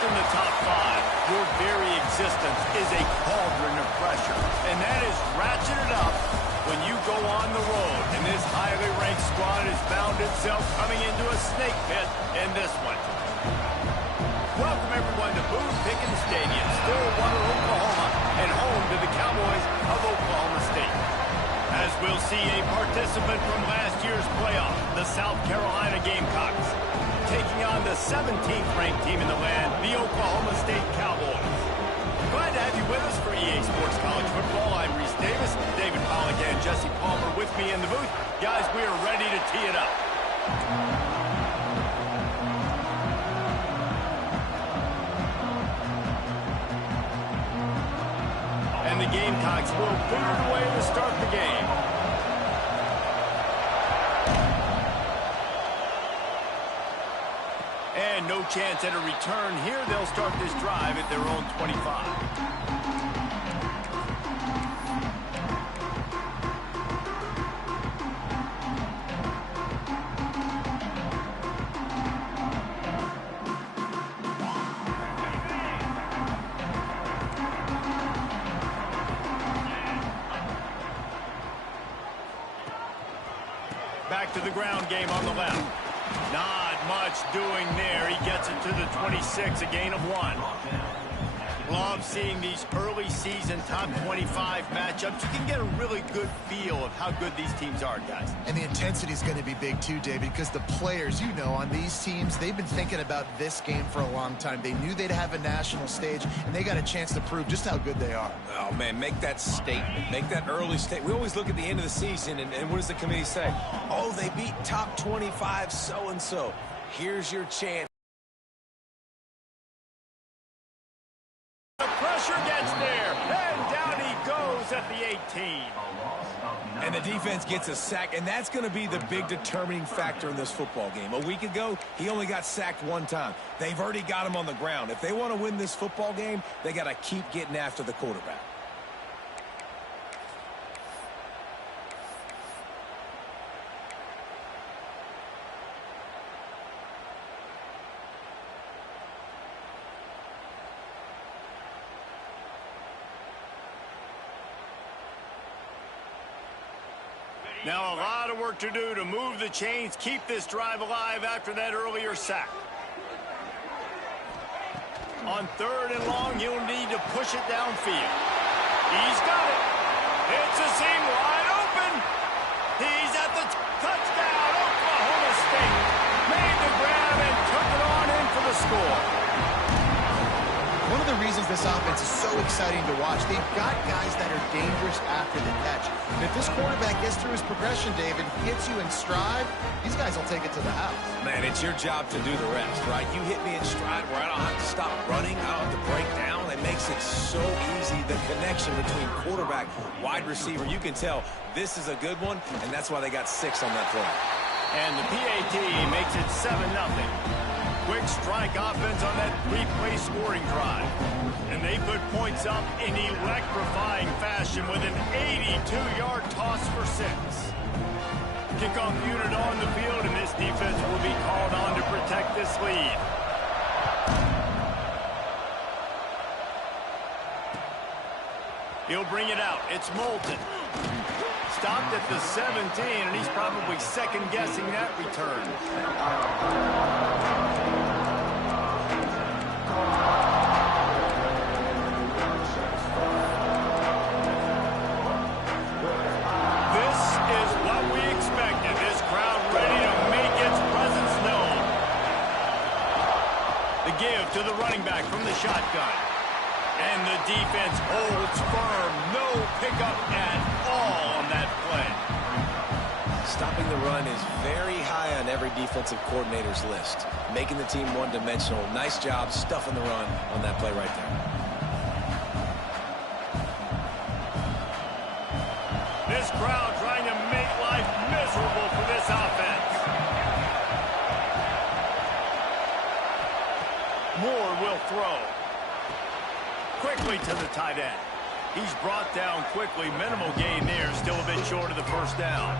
First in the top five, your very existence is a cauldron of pressure. And that is ratcheted up when you go on the road. And this highly ranked squad has found itself coming into a snake pit in this one. Welcome everyone to Boone Pickens Stadium, Stillwater, Oklahoma, and home to the Cowboys of Oklahoma State. As we'll see a participant from last year's playoff, the South Carolina Gamecocks, taking on the 17th ranked team in the land, the Oklahoma State Cowboys. Glad to have you with us for EA Sports College Football. I'm Reese Davis, David Pollack and Jesse Palmer with me in the booth. Guys, we are ready to tee it up. And the Gamecocks will boot it away to start the game. And no chance at a return here. They'll start this drive at their own 25. Back to the ground game on the left. Not much doing there. He gets it to the 26, a gain of 1. Love seeing these early season top 25 matchups. You can get a really good feel of how good these teams are, guys. And the intensity is going to be big too, David, because the players, you know, on these teams, they've been thinking about this game for a long time. They knew they'd have a national stage, and they got a chance to prove just how good they are. Oh, man, make that statement. Make that early statement. We always look at the end of the season, and what does the committee say? Oh, they beat top 25 so-and-so. Here's your chance. The pressure gets there, and down he goes at the 18. And the defense gets a sack, and that's going to be the big determining factor in this football game. A week ago, he only got sacked 1 time. They've already got him on the ground. If they want to win this football game, they got to keep getting after the quarterback. Now a lot of work to do to move the chains, keep this drive alive after that earlier sack. On 3rd and long, he'll need to push it downfield. He's got it. It's a seam wide open. He's at the touchdown. Oklahoma State made the grab and took it on in for the score. One of the reasons this offense is so exciting to watch, they've got guys that are dangerous after the catch. And if this quarterback gets through his progression, David, hits you in stride, these guys will take it to the house. Man, it's your job to do the rest, right? You hit me in stride where I don't have to stop running. I don't have to break down. It makes it so easy. The connection between quarterback, wide receiver, you can tell this is a good one, and that's why they got 6 on that play. And the PAT makes it 7-0. Quick strike offense on that 3-play scoring drive. And they put points up in electrifying fashion with an 82-yard toss for 6. Kickoff unit on the field, and this defense will be called on to protect this lead. He'll bring it out. It's Moulton. Stopped at the 17, and he's probably second-guessing that return. This is what we expected. This crowd ready to make its presence known. The give to the running back from the shotgun. And the defense holds firm. No pickup at all on that play. Stopping the run is very high on every defensive coordinator's list. Making the team one-dimensional. Nice job stuffing the run on that play right there. This crowd trying to make life miserable for this offense. Moore will throw. Quickly to the tight end. He's brought down quickly. Minimal gain there. Still a bit short of the first down.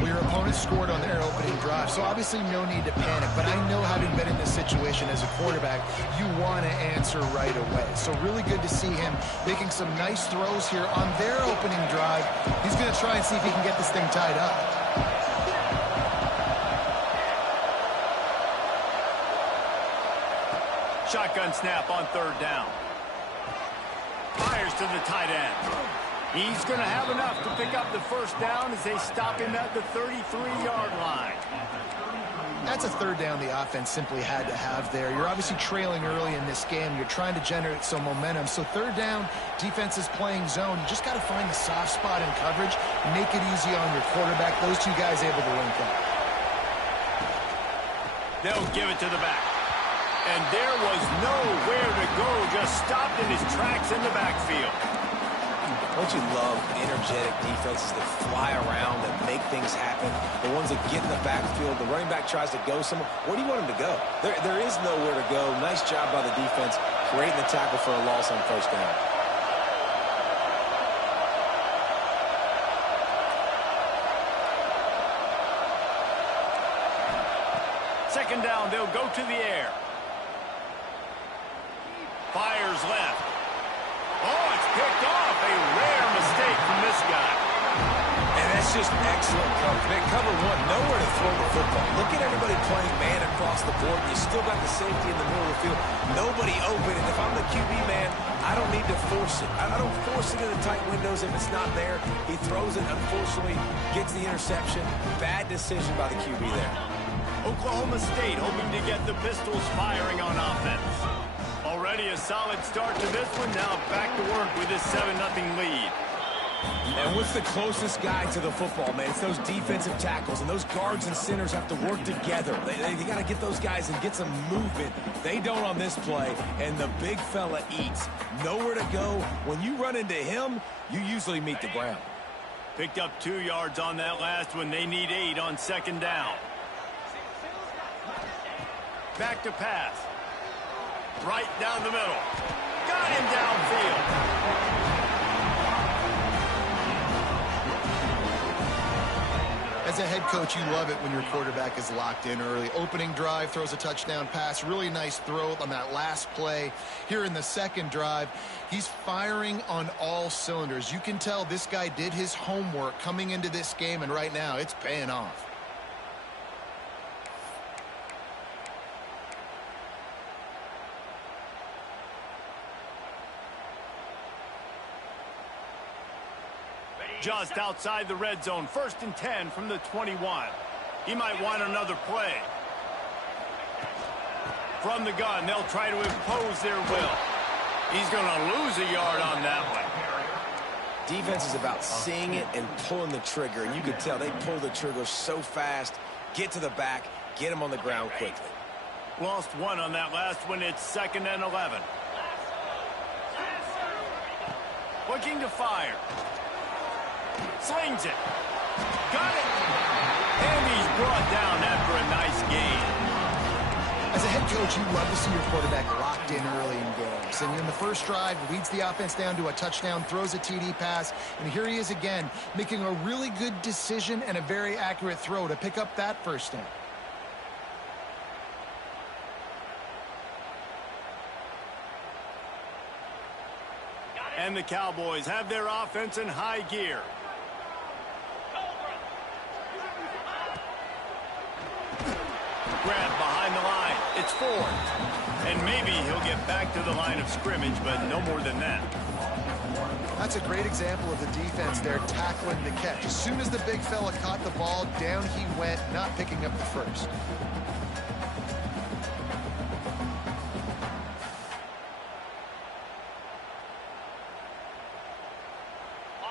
Well, your opponent scored on their opening drive, so obviously no need to panic. But I know, having been in this situation as a quarterback, you want to answer right away. So really good to see him making some nice throws here on their opening drive. He's going to try and see if he can get this thing tied up. Shotgun snap on third down. Fires to the tight end. He's going to have enough to pick up the first down as they stop him at the 33-yard line. That's a third down the offense simply had to have there. You're obviously trailing early in this game. You're trying to generate some momentum. So third down, defense is playing zone. You just got to find the soft spot in coverage and make it easy on your quarterback. Those two guys able to link up. They'll give it to the back. And there was nowhere to go, just stopped in his tracks in the backfield. Don't you love energetic defenses that fly around, that make things happen? The ones that get in the backfield, the running back tries to go somewhere. Where do you want him to go? There is nowhere to go. Nice job by the defense, creating the tackle for a loss on first down. Second down, they'll go to the air. Fires left. Oh, it's picked off. A rare mistake from this guy. And that's just excellent coverage. Man, cover one, nowhere to throw the football. Look at everybody playing man across the board. You still got the safety in the middle of the field. Nobody open. And if I'm the QB, man, I don't need to force it. I don't force it in the tight windows if it's not there. He throws it, unfortunately, gets the interception. Bad decision by the QB there. Oklahoma State hoping to get the Pistols firing on offense. Already a solid start to this one. Now back to work with this 7-0 lead. And what's the closest guy to the football, man? It's those defensive tackles, and those guards and centers have to work together. They got to get those guys and get some movement. They don't on this play, and the big fella eats. Nowhere to go. When you run into him, you usually meet the ground. Picked up 2 yards on that last one. They need 8 on second down. Back to pass. Right down the middle. Got him downfield. As a head coach, you love it when your quarterback is locked in early. Opening drive, throws a touchdown pass. Really nice throw on that last play. Here in the second drive, he's firing on all cylinders. You can tell this guy did his homework coming into this game, and right now it's paying off. Just outside the red zone, 1st and 10 from the 21. He might want another play. From the gun, they'll try to impose their will. He's going to lose a yard on that one. Defense is about seeing it and pulling the trigger, and you can tell they pull the trigger so fast, get to the back, get him on the ground quickly. Lost 1 on that last one. It's 2nd and 11. Looking to fire. Slings it. Got it. And he's brought down after a nice gain. As a head coach, you love to see your quarterback locked in early in games. And in the first drive, leads the offense down to a touchdown, throws a TD pass, and here he is again, making a really good decision and a very accurate throw to pick up that first down. And the Cowboys have their offense in high gear. Grab behind the line. It's 4th. And maybe he'll get back to the line of scrimmage, but no more than that. That's a great example of the defense there tackling the catch. As soon as the big fella caught the ball, down he went, not picking up the first.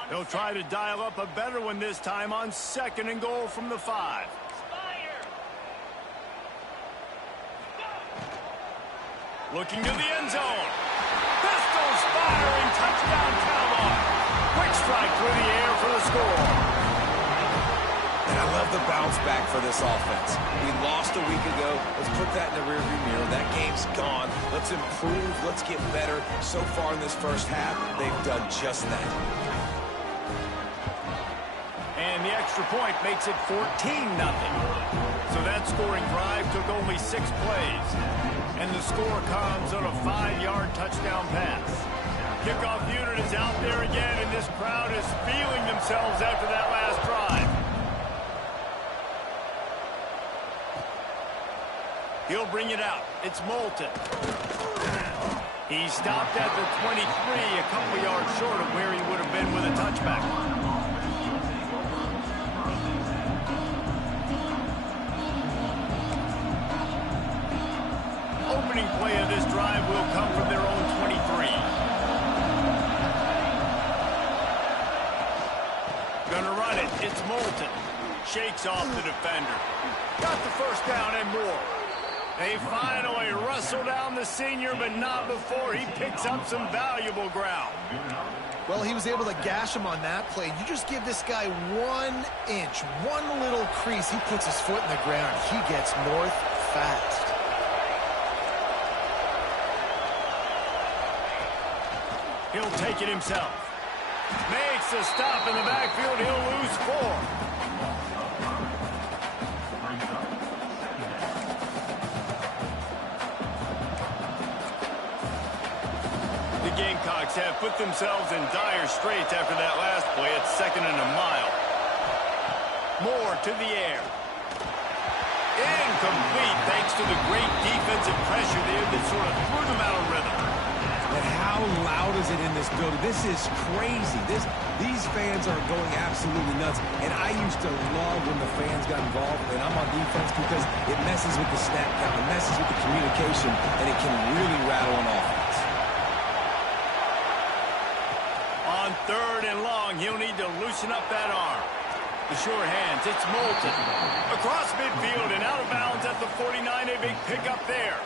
They'll try to dial up a better one this time on 2nd and goal from the 5. Looking to the end zone. Pistols firing. Touchdown, Cowboy. Quick strike through the air for the score. And I love the bounce back for this offense. We lost a week ago. Let's put that in the rearview mirror. That game's gone. Let's improve. Let's get better. So far in this first half, they've done just that. And the extra point makes it 14-0. So that scoring drive took only 6 plays. And the score comes on a 5-yard touchdown pass. Kickoff unit is out there again, and this crowd is feeling themselves after that last drive. He'll bring it out. It's Moulton. He stopped at the 23, a couple of yards short of where he would have been with a touchback. Opening play of this drive will come from their own 23. Gonna run it. It's Moulton. Shakes off the defender. Got the first down and more. They finally wrestle down the senior, but not before he picks up some valuable ground. Well, he was able to gash him on that play. You just give this guy 1 inch, one little crease. He puts his foot in the ground. He gets north fast. He'll take it himself. Makes a stop in the backfield. He'll lose 4. The Gamecocks have put themselves in dire straits after that last play. It's 2nd and a mile. Moore to the air. Incomplete thanks to the great defensive pressure there that sort of threw them out of rhythm. And how loud is it in this building? This is crazy. These fans are going absolutely nuts. And I used to love when the fans got involved, and I'm on defense because it messes with the snap count, it messes with the communication, and it can really rattle an offense. On 3rd and long, he'll need to loosen up that arm. The sure hands, it's Moulton. Across midfield and out of bounds at the 49, a big pickup there.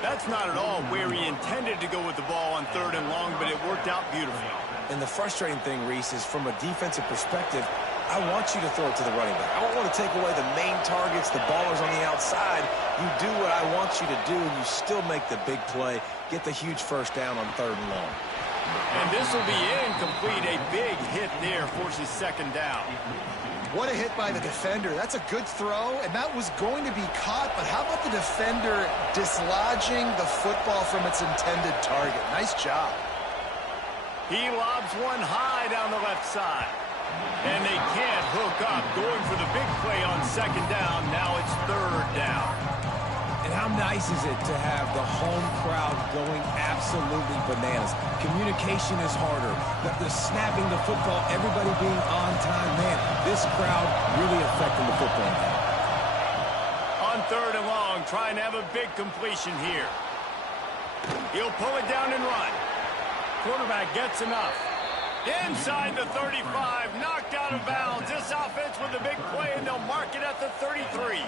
That's not at all where he intended to go with the ball on 3rd and long, but it worked out beautifully. And the frustrating thing, Reese, is from a defensive perspective, I want you to throw it to the running back. I don't want to take away the main targets, the ballers on the outside. You do what I want you to do, and you still make the big play, get the huge first down on 3rd and long. And this will be incomplete. A big hit there forces 2nd down. What a hit by the defender. That's a good throw, and that was going to be caught, but how about the defender dislodging the football from its intended target? Nice job. He lobs one high down the left side. And they can't hook up. Going for the big play on 2nd down. Now it's 3rd down. And how nice is it to have the home crowd going absolutely bananas? Communication is harder. The snapping the football, everybody being on time. Man, this crowd really affecting the football game. On 3rd and long, trying to have a big completion here. He'll pull it down and run. Quarterback gets enough. Inside the 35, knocked out of bounds. This offense with a big play, and they'll mark it at the 33.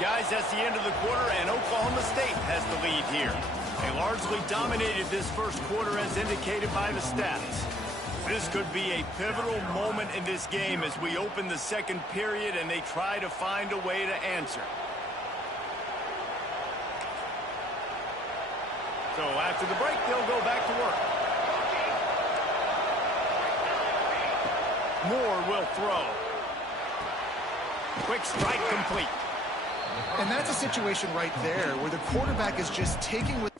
Guys, that's the end of the quarter, and Oklahoma State has the lead here. They largely dominated this first quarter as indicated by the stats. This could be a pivotal moment in this game as we open the 2nd period and they try to find a way to answer. So after the break, they'll go back to work. Moore will throw. Quick strike complete. And that's a situation right there where the quarterback is just taking with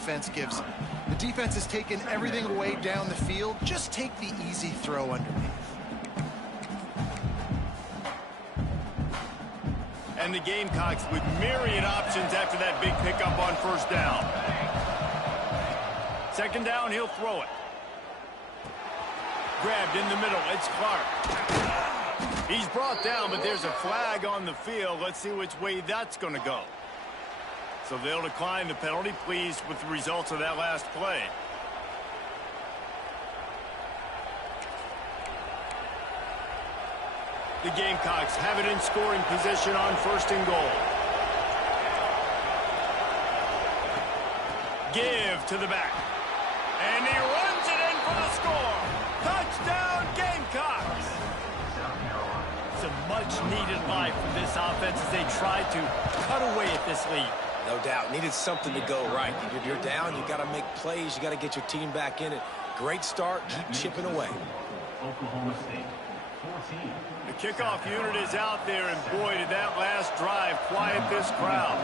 offense gives. The defense has taken everything away down the field. Just take the easy throw underneath. And the Gamecocks with myriad options after that big pickup on first down. Second down, he'll throw it. Grabbed in the middle, it's Clark. He's brought down, but there's a flag on the field. Let's see which way that's going to go. So they'll decline the penalty, pleased with the results of that last play. The Gamecocks have it in scoring position on first and goal. Give to the back. And he runs it in for the score. Touchdown, Gamecocks. It's a much-needed life for this offense as they try to cut away at this lead. No doubt. Needed something to go right. If you're down, you got to make plays. You got to get your team back in it. Great start. Keep chipping away. Oklahoma State, 14. The kickoff unit is out there, and boy, did that last drive quiet this crowd.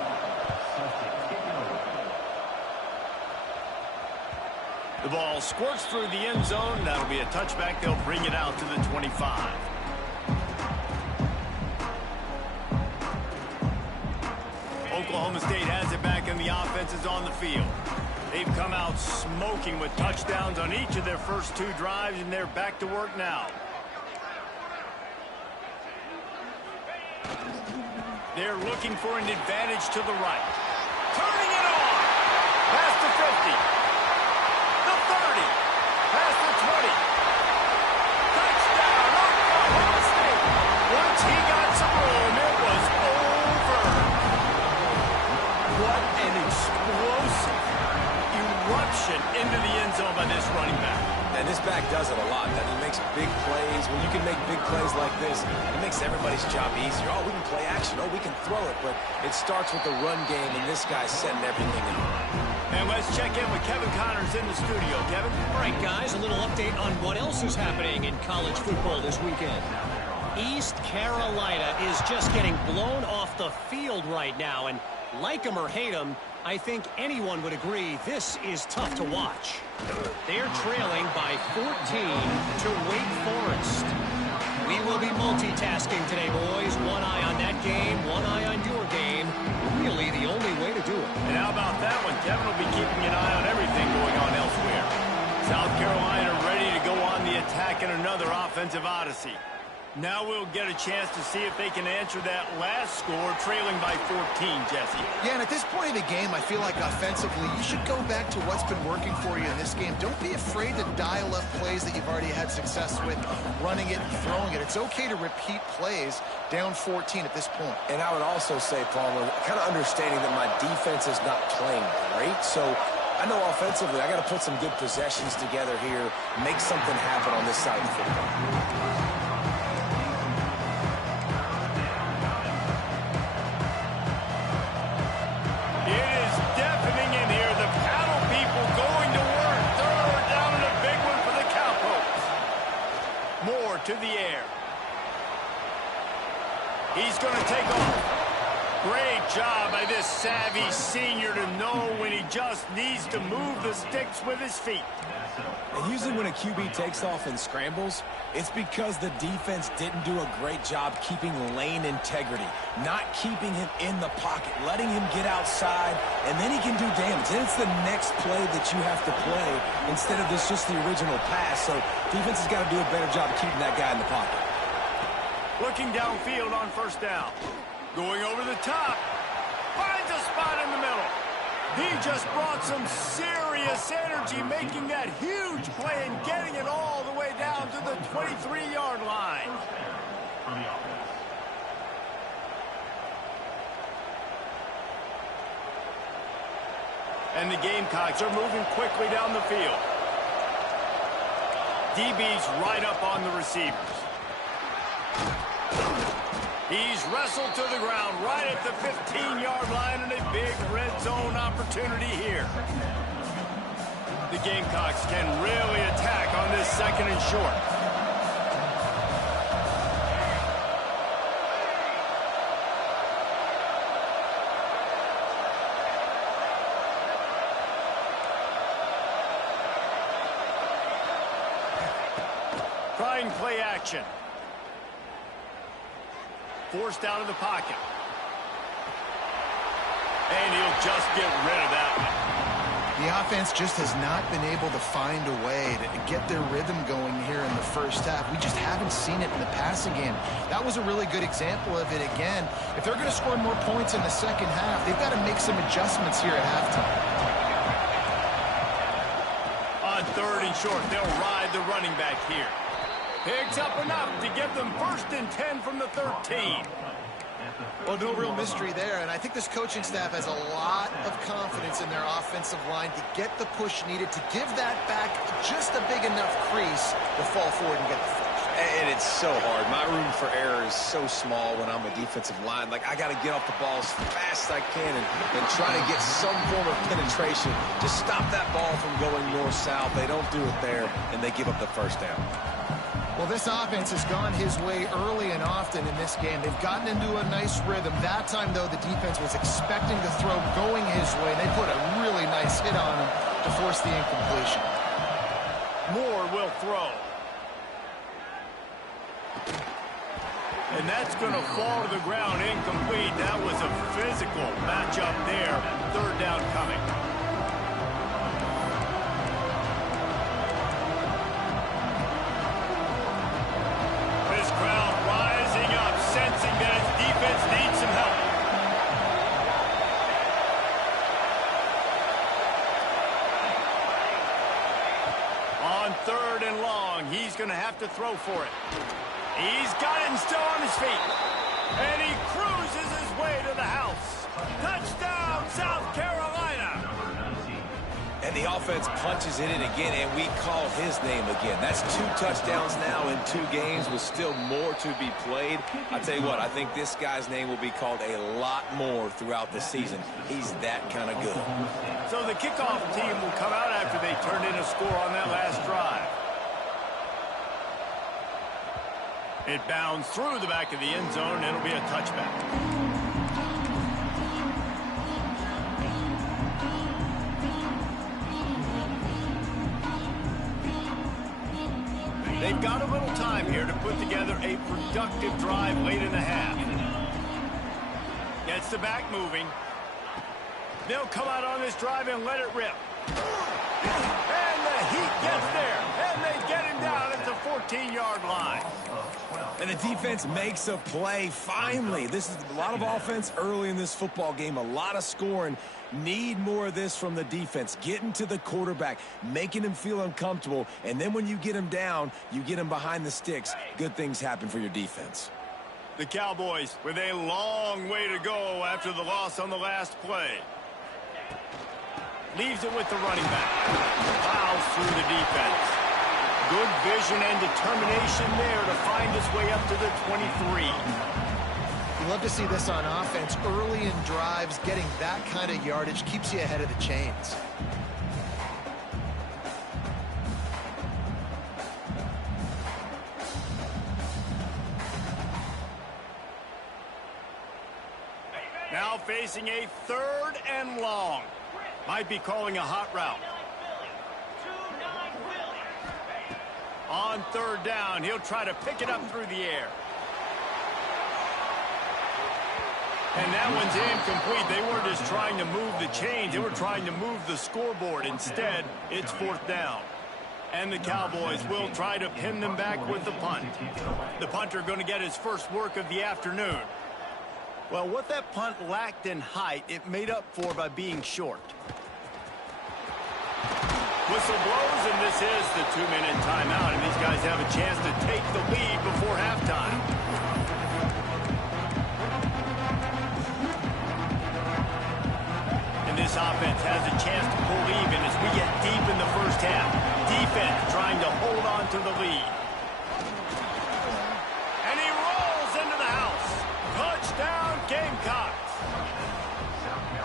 The ball squirts through the end zone. That'll be a touchback. They'll bring it out to the 25. Oklahoma State has it back, and the offense is on the field. They've come out smoking with touchdowns on each of their first two drives, and they're back to work now. They're looking for an advantage to the right. Turning it on. Past the 50. The 30. Past the 20. Touchdown, Oklahoma State. Once he got some room, it was over. What an explosive eruption into the end zone by this running back. And this back does it a lot. That he makes big plays. When you can make big plays like this, it makes everybody's job easier. Oh, we can play action. Oh, we can throw it. But it starts with the run game, and this guy's setting everything up. And let's check in with Kevin Connors in the studio. Kevin? All right, guys, a little update on what else is happening in college football this weekend. East Carolina is just getting blown off the field right now, and like them or hate them, I think anyone would agree this is tough to watch. They're trailing by 14 to Wake Forest. We will be multitasking today, boys. One eye on that game, one eye on your game. Really the only way to do it. And how about that one? Kevin will be keeping an eye on everything going on elsewhere. South Carolina ready to go on the attack in another offensive odyssey. Now we'll get a chance to see if they can answer that last score, trailing by 14, Jesse. Yeah, and at this point of the game, I feel like offensively, you should go back to what's been working for you in this game. Don't be afraid to dial up plays that you've already had success with, running it and throwing it. It's okay to repeat plays down 14 at this point. And I would also say, Palmer, kind of understanding that my defense is not playing great, so I know offensively I got to put some good possessions together here, make something happen on this side of the football. To the air. He's going to take off. Great job by this savvy senior to know when he just needs to move the sticks with his feet. And usually when a QB takes off and scrambles, it's because the defense didn't do a great job keeping lane integrity, not keeping him in the pocket, letting him get outside, and then he can do damage. Then it's the next play that you have to play instead of this just the original pass. So defense has got to do a better job of keeping that guy in the pocket. Looking downfield on first down. Going over the top. Finds a spot in the middle. He just brought some serious energy, making that huge play and getting it all the way down to the 23-yard line. And the Gamecocks are moving quickly down the field. DB's right up on the receivers. He's wrestled to the ground right at the 15-yard line, and a big red zone opportunity here. The Gamecocks can really attack on this second and short. trying play action. Forced out of the pocket. And he'll just get rid of that one. The offense just has not been able to find a way to get their rhythm going here in the first half. We just haven't seen it in the passing game. That was a really good example of it again. If they're going to score more points in the second half, they've got to make some adjustments here at halftime. On 3rd and short, they'll ride the running back here. Picks up enough to give them 1st and 10 from the 13. Well, no real mystery there, and I think this coaching staff has a lot of confidence in their offensive line to get the push needed to give that back just a big enough crease to fall forward and get the first. And it's so hard. My room for error is so small when I'm a defensive line. Like, I got to get off the ball as fast as I can and try to get some form of penetration to stop that ball from going north-south. They don't do it there, and they give up the first down. Well, this offense has gone his way early and often in this game. They've gotten into a nice rhythm. That time, though, the defense was expecting the throw going his way. They put a really nice hit on him to force the incompletion. Moore will throw. And that's going to fall to the ground incomplete. That was a physical matchup there. 3rd down coming. Crowd rising up, sensing that its defense needs some help. On 3rd and long, he's going to have to throw for it. He's got it and still on his feet. And he cruises his way to the house. Touchdown, South Carolina. And the offense punches it in again, and we call his name again. That's 2 touchdowns now in 2 games with still more to be played. I tell you what, I think this guy's name will be called a lot more throughout the season. He's that kind of good. So the kickoff team will come out after they turned in a score on that last drive. It bounds through the back of the end zone, and it'll be a touchback. They've got a little time here to put together a productive drive late in the half. Gets the back moving. They'll come out on this drive and let it rip. And the Heat gets there, and they get him down at the 14-yard line. And the defense makes a play, finally. This is a lot of offense early in this football game, a lot of scoring. Need more of this from the defense. Getting to the quarterback, making him feel uncomfortable, and then when you get him down, you get him behind the sticks. Good things happen for your defense. The Cowboys with a long way to go after the loss on the last play. Leaves it with the running back. Plows through the defense. Good vision and determination there to find his way up to the 23. You love to see this on offense. Early in drives, getting that kind of yardage keeps you ahead of the chains. Now facing a 3rd and long. Might be calling a hot route. On 3rd down, he'll try to pick it up through the air. And that one's incomplete. They weren't just trying to move the chains. They were trying to move the scoreboard. Instead, it's 4th down. And the Cowboys will try to pin them back with the punt. The punter going to get his first work of the afternoon. Well, what that punt lacked in height, it made up for by being short. Whistle blows, and this is the 2-minute timeout, and these guys have a chance to take the lead before halftime. And this offense has a chance to pull even as we get deep in the first half. Defense trying to hold on to the lead. And he rolls into the house. Touchdown, Gamecocks.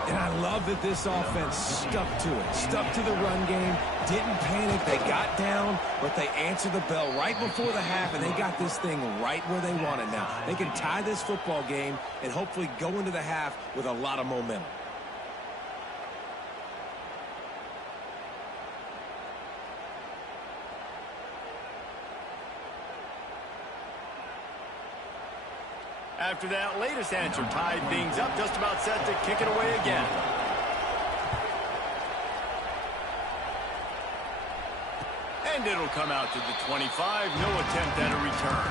And I love that this offense stuck to it, stuck to the run game, didn't panic. They got down, but they answered the bell right before the half, and they got this thing right where they want it now. They can tie this football game and hopefully go into the half with a lot of momentum. After that latest answer tied things up, just about set to kick it away again. And it'll come out to the 25. No attempt at a return.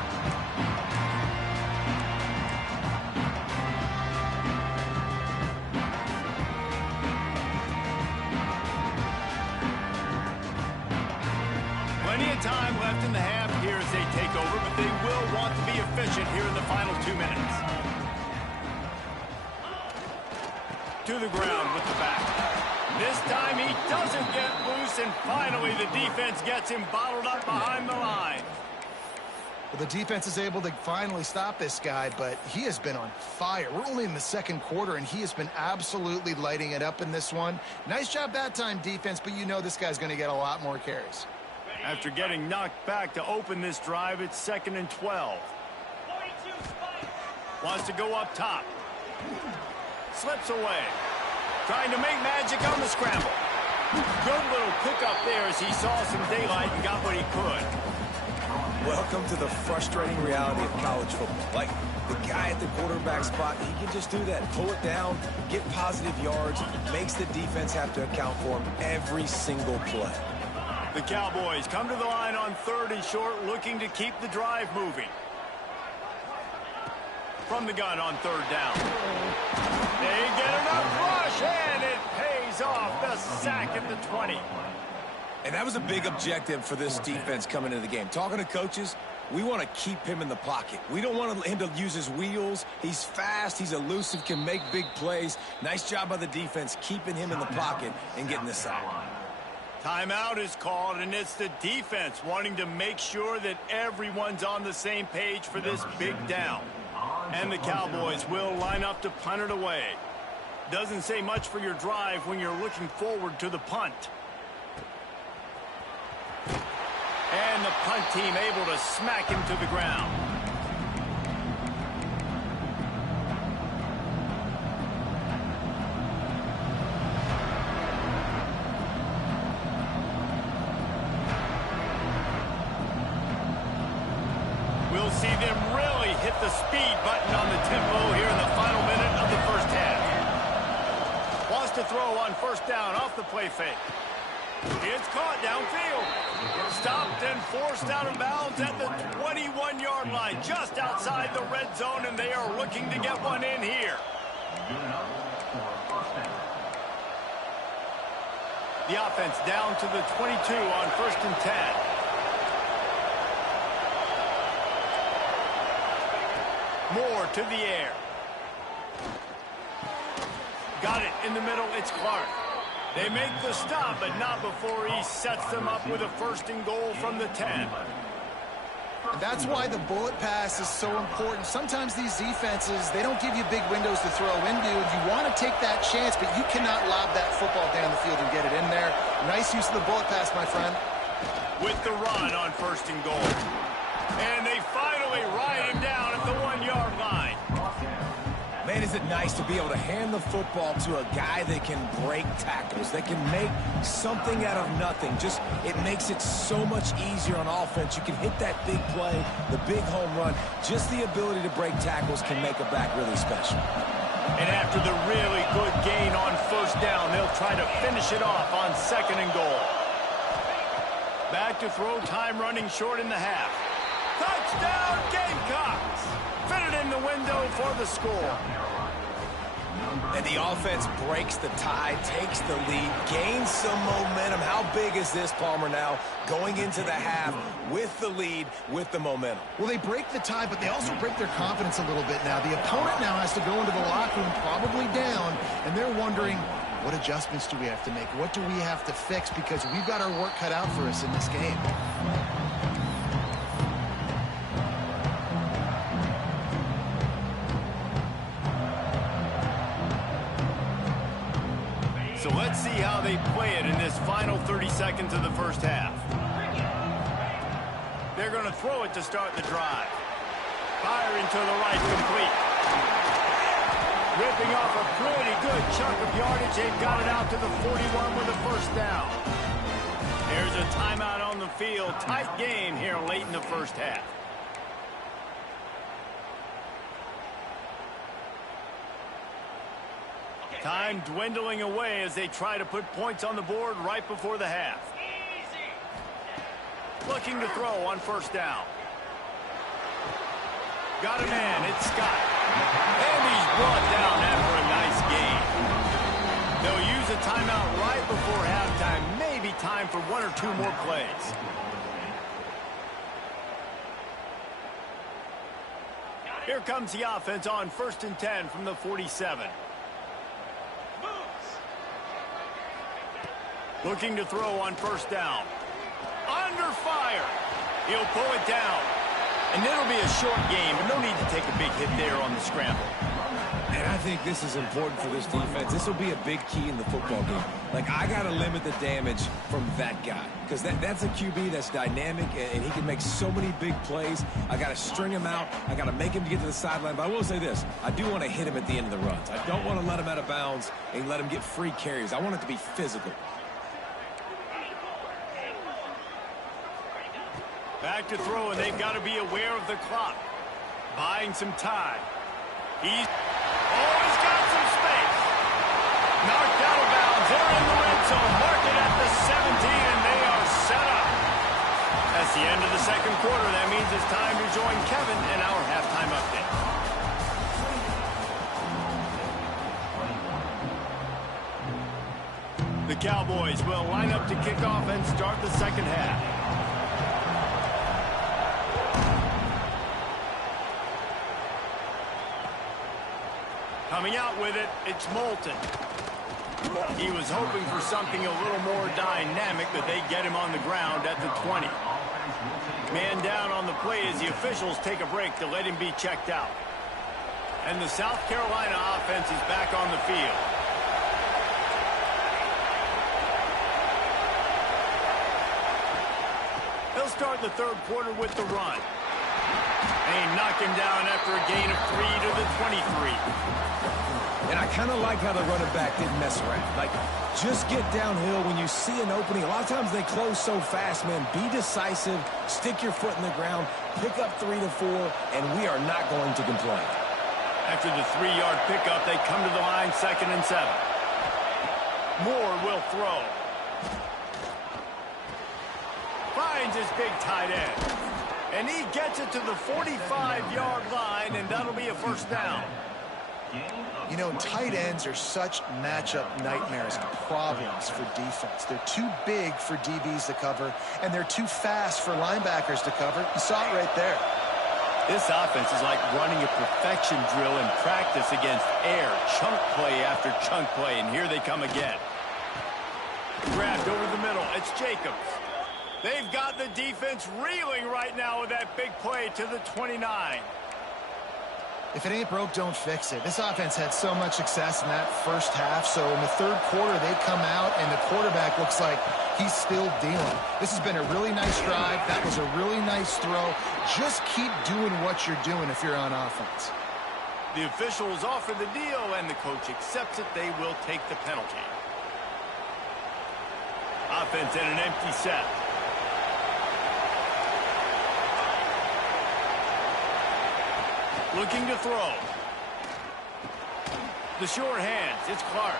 Plenty of time left in the half here as they take over, but they will want to be efficient here in the final 2 minutes. To the ground with the back. This time he doesn't get loose, and finally the defense gets him bottled up behind the line. Well, the defense is able to finally stop this guy, but he has been on fire. We're only in the second quarter, and he has been absolutely lighting it up in this one. Nice job that time, defense, but you know this guy's going to get a lot more carries. After getting knocked back to open this drive, it's 2nd and 12. Wants to go up top. Slips away. Trying to make magic on the scramble. Good little pickup there as he saw some daylight and got what he could. Welcome to the frustrating reality of college football. Like, the guy at the quarterback spot, he can just do that. Pull it down, get positive yards, makes the defense have to account for him every single play. The Cowboys come to the line on 3rd and short, looking to keep the drive moving. From the gun on 3rd down. They get enough rush, and it pays off. The sack at the 20. And that was a big objective for this defense coming into the game. Talking to coaches, we want to keep him in the pocket. We don't want him to use his wheels. He's fast, he's elusive, can make big plays. Nice job by the defense keeping him in the pocket and getting the sack. Timeout is called, and it's the defense wanting to make sure that everyone's on the same page for this big down. And the Cowboys will line up to punt it away. Doesn't say much for your drive when you're looking forward to the punt. And the punt team able to smack him to the ground. We'll see them really hit the speed button on the tempo here in the final minute of the first half. Wants to throw on 1st down off the play fake. It's caught downfield. Stopped and forced out of bounds at the 21-yard line, just outside the red zone, and they are looking to get one in here. The offense down to the 22 on 1st and 10. Moore to the air. Got it in the middle. It's Clark. They make the stop, but not before he sets them up with a 1st and goal from the 10. That's why the bullet pass is so important. Sometimes these defenses, they don't give you big windows to throw into. You want to take that chance, but you cannot lob that football down the field and get it in there. Nice use of the bullet pass, my friend. With the run on 1st and goal. And they finally ride him down at the 1-yard line. Man, is it nice to be able to hand the football to a guy that can break tackles, that can make something out of nothing. Just, it makes it so much easier on offense. You can hit that big play, the big home run. Just the ability to break tackles can make a back really special. And after the really good gain on 1st down, they'll try to finish it off on 2nd and goal. Back to throw, time running short in the half. Touchdown, Gamecocks! Fitted in the window for the score. And the offense breaks the tie, takes the lead, gains some momentum. How big is this, Palmer, now going into the half with the lead, with the momentum? Well, they break the tie, but they also break their confidence a little bit now. The opponent now has to go into the locker room probably down, and they're wondering, what adjustments do we have to make? What do we have to fix? Because we've got our work cut out for us in this game. So let's see how they play it in this final 30 seconds of the first half. They're going to throw it to start the drive. Firing to the right, complete. Ripping off a pretty good chunk of yardage. They've got it out to the 41 with a 1st down. There's a timeout on the field. Tight game here late in the first half. Time dwindling away as they try to put points on the board right before the half. Looking to throw on first down. Got a man, it's Scott. And he's brought down after a nice gain. They'll use a timeout right before halftime. Maybe time for one or two more plays. Here comes the offense on 1st and 10 from the 47. Looking to throw on first down. Under fire. He'll pull it down. And it'll be a short game, but no need to take a big hit there on the scramble. And I think this is important for this defense. This will be a big key in the football game. Like, I got to limit the damage from that guy. Because that's a QB that's dynamic, and he can make so many big plays. I got to string him out. I got to make him get to the sideline. But I will say this. I do want to hit him at the end of the runs. I don't want to let him out of bounds and let him get free carries. I want it to be physical. Back to throw, and they've got to be aware of the clock. Buying some time. He's got some space. Knocked out of bounds. They're in the red zone. Mark it at the 17, and they are set up. That's the end of the second quarter. That means it's time to join Kevin in our halftime update. The Cowboys will line up to kick off and start the second half. Coming out with it, it's Moulton. He was hoping for something a little more dynamic, but they get him on the ground at the 20. Man down on the play as the officials take a break to let him be checked out. And the South Carolina offense is back on the field. He'll start the third quarter with the run. They knock him down after a gain of 3 to the 23. And I kind of like how the running back didn't mess around. Like, just get downhill when you see an opening. A lot of times they close so fast, man. Be decisive, stick your foot in the ground, pick up 3 to 4, and we are not going to complain. After the 3-yard pickup, they come to the line, 2nd and 7. Moore will throw. Finds his big tight end. And he gets it to the 45-yard line, and that'll be a first down. You know, tight ends are such matchup nightmares and problems for defense. They're too big for DBs to cover, and they're too fast for linebackers to cover. You saw it right there. This offense is like running a perfection drill in practice against air, chunk play after chunk play, and here they come again. Grabbed over the middle. It's Jacobs. They've got the defense reeling right now with that big play to the 29. If it ain't broke, don't fix it. This offense had so much success in that first half, so in the third quarter, they come out, and the quarterback looks like he's still dealing. This has been a really nice drive. That was a really nice throw. Just keep doing what you're doing if you're on offense. The officials offer the deal, and the coach accepts it. They will take the penalty. Offense in an empty set. Looking to throw. The short hands, it's Clark.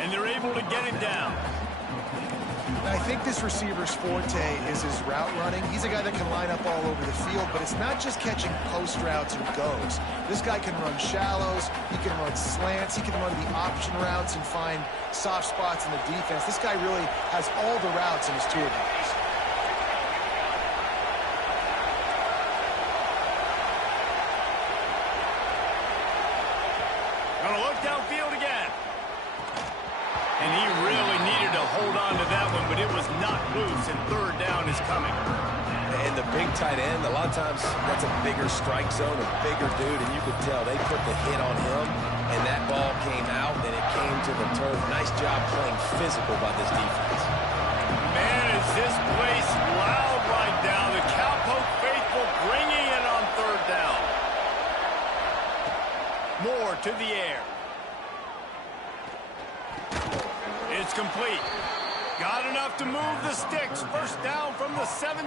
And they're able to get him down. I think this receiver's forte is his route running. He's a guy that can line up all over the field, but it's not just catching post routes and goes. This guy can run shallows, he can run slants, he can run the option routes and find soft spots in the defense. This guy really has all the routes in his toolbox. Gonna look downfield again. And he really needed to hold on to that one, but it was knocked loose, and third down is coming. And the big tight end, a lot of times that's a bigger strike zone, a bigger dude, and you could tell they put the hit on him, and that ball came out, and it came to the turf. Nice job playing physical by this defense. Man, is this place loud right now. The Cowpoke faithful bringing it on third down. Moore to the air. It's complete. Got enough to move the sticks. First down from the 17.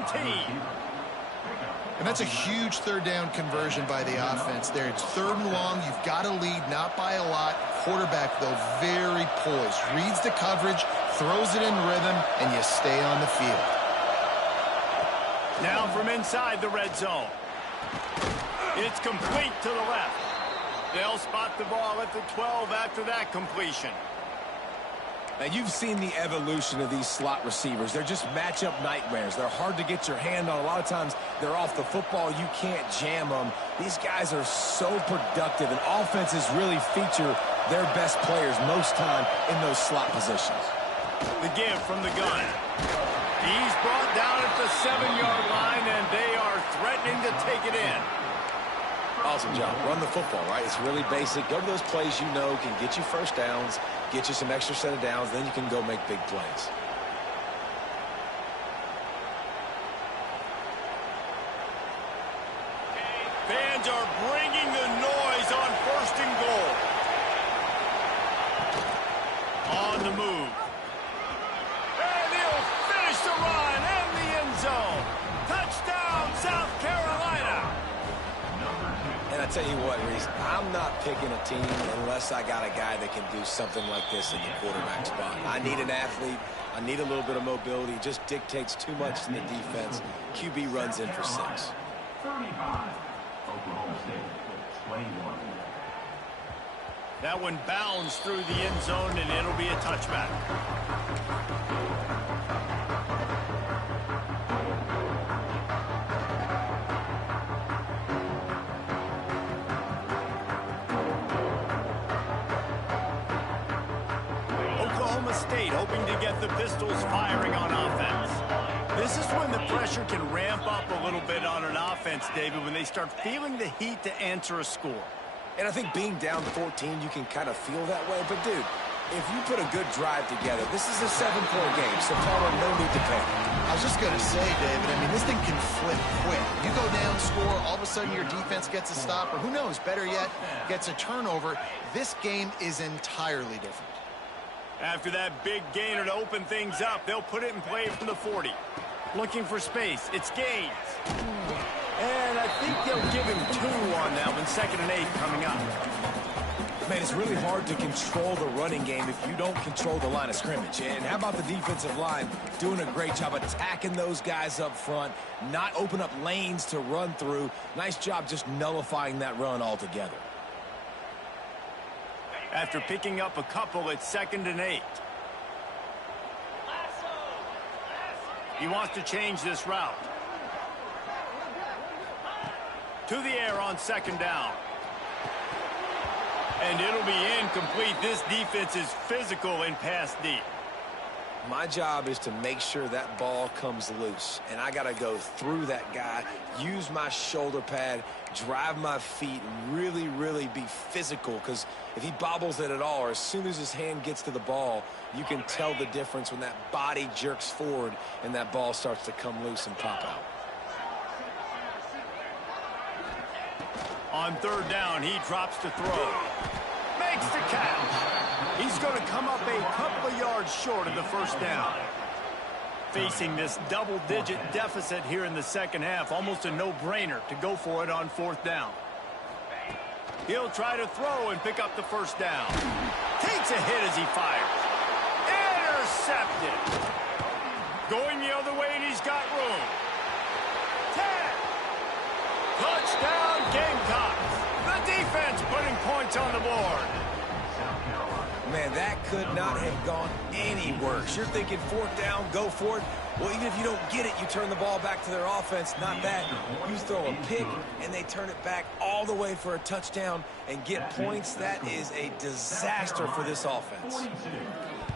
And that's a huge third down conversion by the offense there. It's 3rd and long. You've got to lead, not by a lot. quarterback, though, very poised. Reads the coverage, throws it in rhythm, and you stay on the field. Now from inside the red zone. It's complete to the left. They'll spot the ball at the 12 after that completion. Now, you've seen the evolution of these slot receivers. They're just matchup nightmares. They're hard to get your hand on. A lot of times, they're off the football. You can't jam them. These guys are so productive, and offenses really feature their best players most time in those slot positions. The give from the gun. He's brought down at the 7-yard line, and they are threatening to take it in. Awesome job. Run the football, right? It's really basic. Go to those plays you know can get you first downs, get you some extra set of downs, then you can go make big plays. Fans are bringing the noise on 1st and goal. On the move. And he'll finish the run and the end zone. Touchdown, South Carolina. And I tell you what, Reese, I'm not picking a team unless I got a guy that can do something like this in the quarterback spot. I need an athlete. I need a little bit of mobility. It just dictates too much in the defense. QB runs in for 6. 35. Oklahoma State, 21. That one bounds through the end zone, and it'll be a touchback. Oklahoma State hoping to get the Pistols firing on offense. This is when the pressure can ramp up a little bit on an offense, David, when they start feeling the heat to answer a score. And I think being down 14, you can kind of feel that way. But, dude, if you put a good drive together, this is a 7-point game, so Palmer, no need to panic. I was just going to say, David, I mean, this thing can flip quick. You go down, score, all of a sudden your defense gets a stop, or who knows, better yet, gets a turnover. This game is entirely different. After that big gainer to open things up, they'll put it in play from the 40. Looking for space. It's Gaines. And I think they'll give him 2 on that one. 2nd and 8 coming up. Man, it's really hard to control the running game if you don't control the line of scrimmage. And how about the defensive line doing a great job attacking those guys up front, not open up lanes to run through. Nice job just nullifying that run altogether. After picking up a couple, it's 2nd and 8. He wants to change this route. To the air on 2nd down. And it'll be incomplete. This defense is physical and pass deep. My job is to make sure that ball comes loose, and I got to go through that guy, use my shoulder pad, drive my feet, really, really be physical, because if he bobbles it at all, or as soon as his hand gets to the ball, you can tell the difference when that body jerks forward and that ball starts to come loose and pop out. On 3rd down, he drops to throw. Makes the catch. He's going to come up a couple of yards short of the 1st down. Facing this double-digit deficit here in the 2nd half, almost a no-brainer to go for it on 4th down. He'll try to throw and pick up the 1st down. Takes a hit as he fires. Intercepted. Going the other way, and he's got room. 10. Touchdown, Gamecocks. The defense putting points on the board. Man, that could not have gone any worse. You're thinking 4th down, go for it. Well, even if you don't get it, you turn the ball back to their offense. Not that. You throw a pick, and they turn it back all the way for a touchdown and get points. That is a disaster for this offense. 42.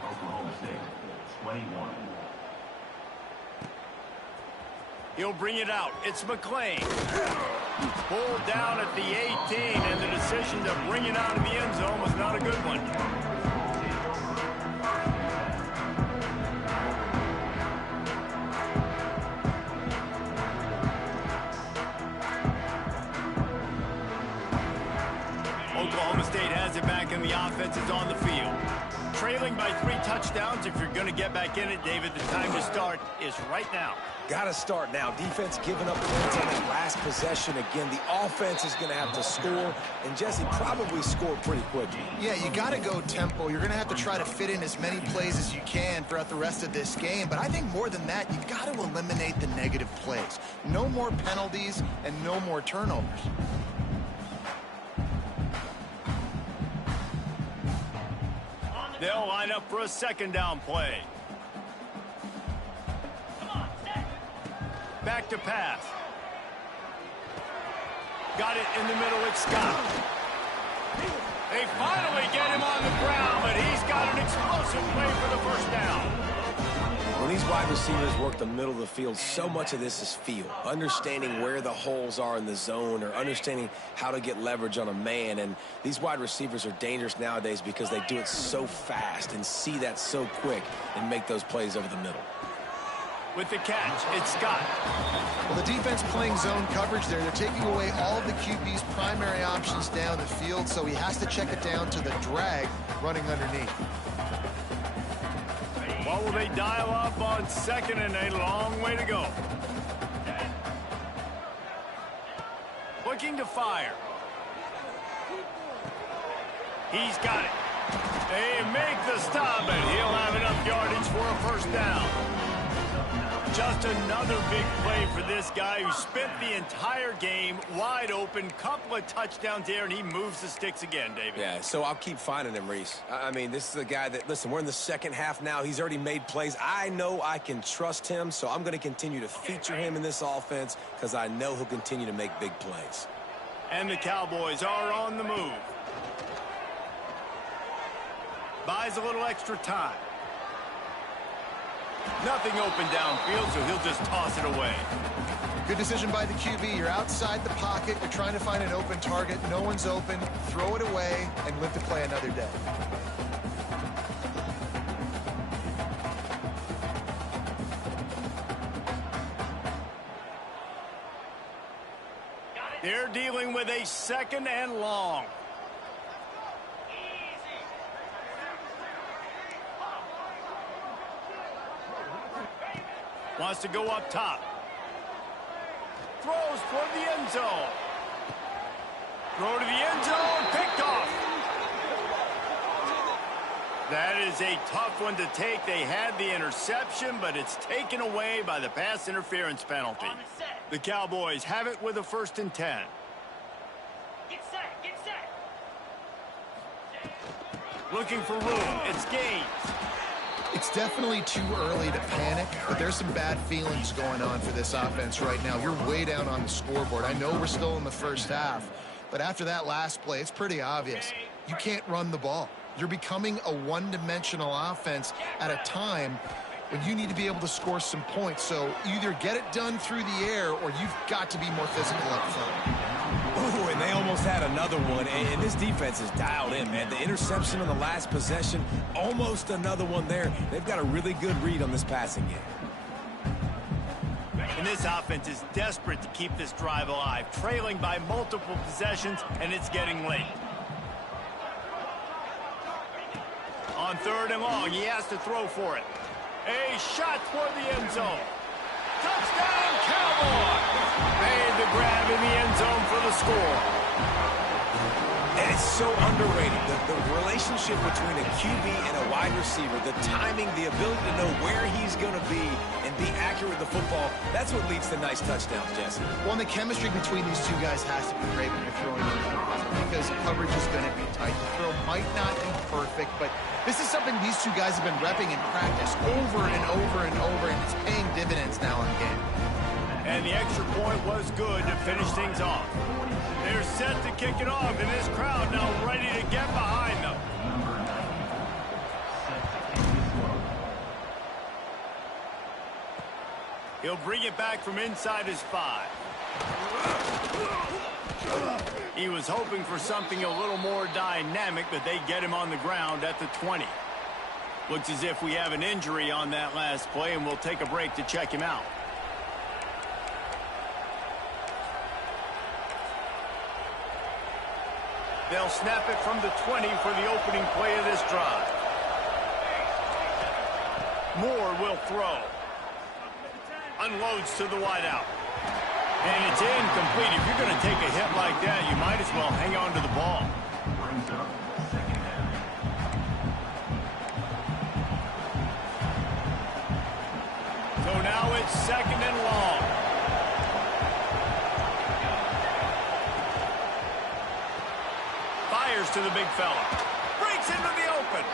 Oklahoma State, 21. He'll bring it out. It's McClain. Pulled down at the 18, and the decision to bring it out of the end zone was not a good one. Oklahoma State has it back, and the offense is on the field. trailing by 3 touchdowns. If you're going to get back in it, David, the time to start is right now. Got to start now. Defense giving up points on that last possession. Again, the offense is going to have to score, and Jesse probably score pretty quickly. Yeah, you got to go tempo. You're going to have to try to fit in as many plays as you can throughout the rest of this game. But I think more than that, you got to eliminate the negative plays. No more penalties and no more turnovers. They'll line up for a second down play. Back to pass. Got it in the middle. It's Scott. They finally get him on the ground, but he's got an explosive play for the first down. When these wide receivers work the middle of the field, so much of this is feel. Understanding where the holes are in the zone, or understanding how to get leverage on a man. And these wide receivers are dangerous nowadays because they do it so fast and see that so quick and make those plays over the middle. With the catch, it's Scott. Well, the defense playing zone coverage there. They're taking away all of the QB's primary options down the field, so he has to check it down to the drag running underneath. What will they dial up on second and a long way to go? Looking to fire. He's got it. They make the stop, and he'll have enough yardage for a first down. Just another big play for this guy who spent the entire game wide open. Couple of touchdowns there, and he moves the sticks again, David. Yeah, so I'll keep finding him, Reese. I mean, this is a guy that, listen, we're in the second half now. He's already made plays. I know I can trust him, so I'm going to continue to feature him in this offense because I know he'll continue to make big plays. And the Cowboys are on the move. Buys a little extra time. Nothing open downfield, so he'll just toss it away. Good decision by the QB. You're outside the pocket. You're trying to find an open target. No one's open. Throw it away and live to play another day. They're dealing with a second and long. Wants to go up top. Throws toward the end zone. Throw to the end zone. Picked off. That is a tough one to take. They had the interception, but it's taken away by the pass interference penalty. The Cowboys have it with a 1st and 10. Get set, get set. Looking for room. It's Gaines. It's definitely too early to panic, but there's some bad feelings going on for this offense right now. You're way down on the scoreboard. I know we're still in the first half, but after that last play, it's pretty obvious. You can't run the ball. You're becoming a one-dimensional offense at a time when you need to be able to score some points. So either get it done through the air or you've got to be more physical up front. Ooh, and they almost had another one, and this defense is dialed in, man. The interception on the last possession, almost another one there. They've got a really good read on this passing game. And this offense is desperate to keep this drive alive, trailing by multiple possessions, and it's getting late. On 3rd and long, he has to throw for it. A shot toward the end zone. Touchdown, Cowboys! Made the grab in the end zone for the score. And it's so underrated. The relationship between a QB and a wide receiver, the timing, the ability to know where he's going to be and be accurate with the football, that's what leads to nice touchdowns, Jesse. Well, and the chemistry between these two guys has to be great when you're throwing them because coverage is going to be tight. The throw might not be perfect, but this is something these two guys have been repping in practice over and over and over, and it's paying dividends now in game. And the extra point was good to finish things off. They're set to kick it off, and this crowd now ready to get behind them. He'll bring it back from inside his 5. He was hoping for something a little more dynamic, but they get him on the ground at the 20. Looks as if we have an injury on that last play, and we'll take a break to check him out. They'll snap it from the 20 for the opening play of this drive. Moore will throw. Unloads to the wideout. And it's incomplete. If you're going to take a hit like that, you might as well hang on to the ball. Brings up second down. So now it's second and long. Fires to the big fella. Breaks into the open.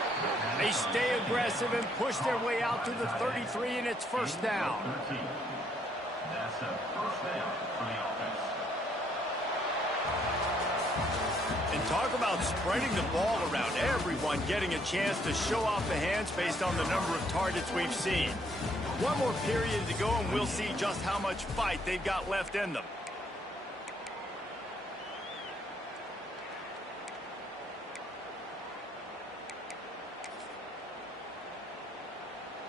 They stay aggressive and push their way out to the 33, and it's first down. 13. That's a first down for the offense. And talk about spreading the ball around. Everyone getting a chance to show off the hands based on the number of targets we've seen. One more period to go, and we'll see just how much fight they've got left in them.